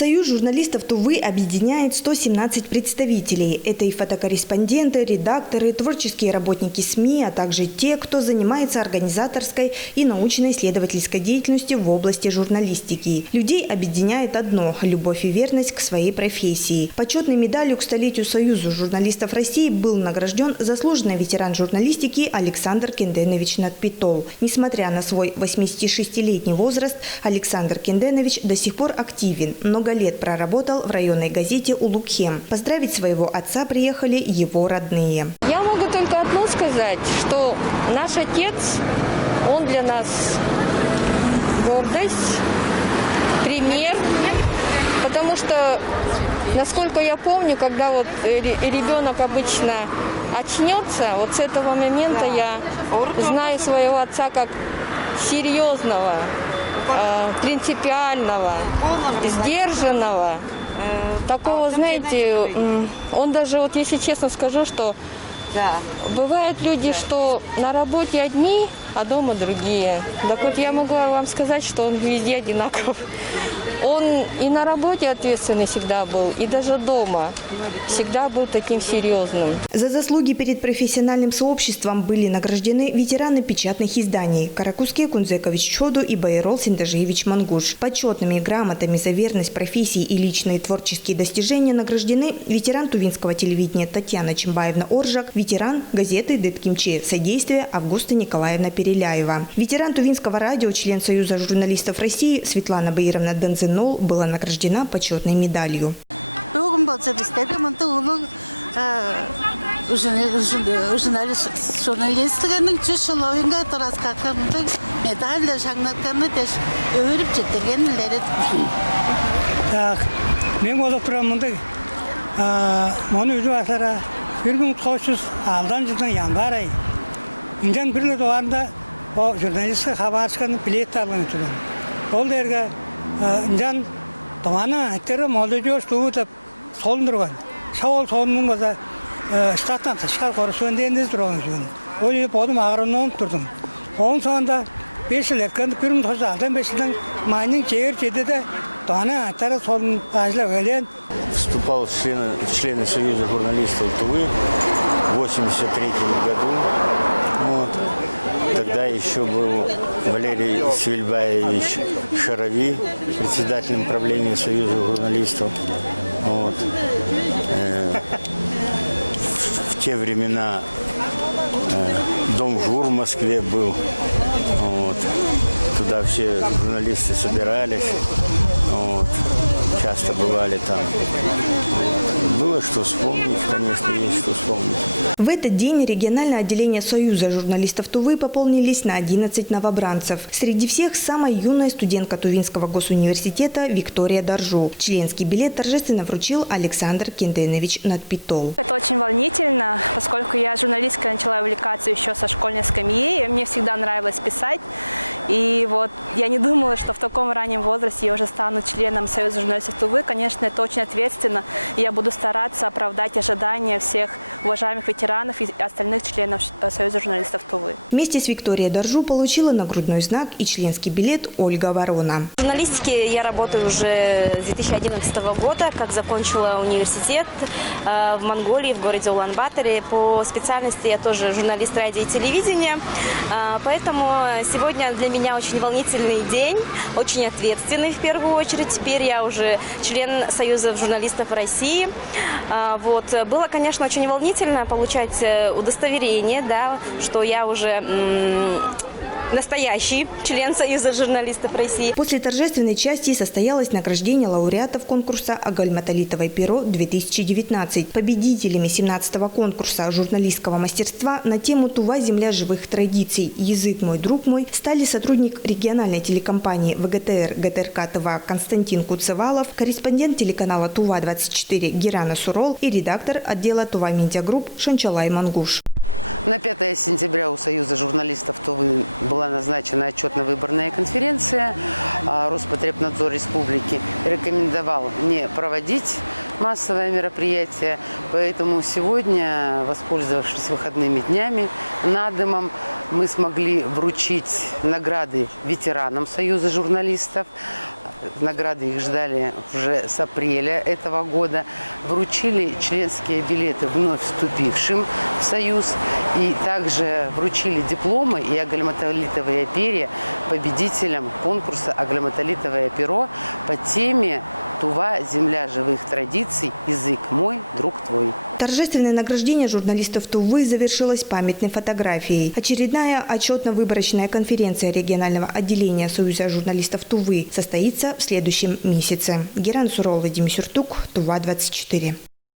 Союз журналистов Тувы объединяет 117 представителей. Это и фотокорреспонденты, редакторы, творческие работники СМИ, а также те, кто занимается организаторской и научно-исследовательской деятельностью в области журналистики. Людей объединяет одно – любовь и верность к своей профессии. Почетной медалью к столетию Союза журналистов России был награжден заслуженный ветеран журналистики Александр Кенденович Надпитол. Несмотря на свой 86-летний возраст, Александр Кенденович до сих пор активен. Много лет проработал в районной газете «Улукхем». Поздравить своего отца приехали его родные. Я могу только одно сказать, что наш отец, он для нас гордость, пример, потому что, насколько я помню, когда вот ребенок обычно очнется, вот с этого момента я знаю своего отца как серьезного, принципиального, сдержанного. Такого, знаете, он даже, вот если честно скажу, что бывают люди, что на работе одни, а дома другие. Так вот я могу вам сказать, что он везде одинаков. Он и на работе ответственный всегда был, и даже дома всегда был таким серьезным. За заслуги перед профессиональным сообществом были награждены ветераны печатных изданий Каракуске Кунзекович Чоду и Байрол Синтажиевич Мангуш. Почетными грамотами за верность профессии и личные творческие достижения награждены ветеран тувинского телевидения Татьяна Чимбаевна Оржак, ветеран газеты «Деткимче» содействия Августа Николаевна Переляева. Ветеран тувинского радио, член Союза журналистов России Светлана Баировна Данзенол была награждена почетной медалью. В этот день региональное отделение Союза журналистов Тувы пополнились на 11 новобранцев. Среди всех самая юная студентка Тувинского госуниверситета Виктория Даржу. Членский билет торжественно вручил Александр Кенденович Надпитол. Вместе с Викторией Даржу получила нагрудной знак и членский билет Ольга Ворона. В журналистике я работаю уже с 2011 года, как закончила университет в Монголии, в городе Улан-Баторе. По специальности я тоже журналист радио и телевидения. Поэтому сегодня для меня очень волнительный день, очень ответственный в первую очередь. Теперь я уже член Союза журналистов России. Было, конечно, очень волнительно получать удостоверение, да, что я уже настоящий член Союза журналистов России. После торжественной части состоялось награждение лауреатов конкурса «Агаль-Матолитовое перо-2019». Победителями 17-го конкурса журналистского мастерства на тему «Тува. Земля живых традиций. Язык мой, друг мой» стали сотрудник региональной телекомпании ВГТР ГТРК ТВА Константин Куцевалов, корреспондент телеканала «Тува-24» Герана Сурол и редактор отдела «Тува Медиагрупп» Шанчалай Мангуш. Торжественное награждение журналистов Тувы завершилось памятной фотографией. Очередная отчетно-выборочная конференция регионального отделения Союза журналистов Тувы состоится в следующем месяце. Геран Сурол, Вадим Сюртук, Тува 24.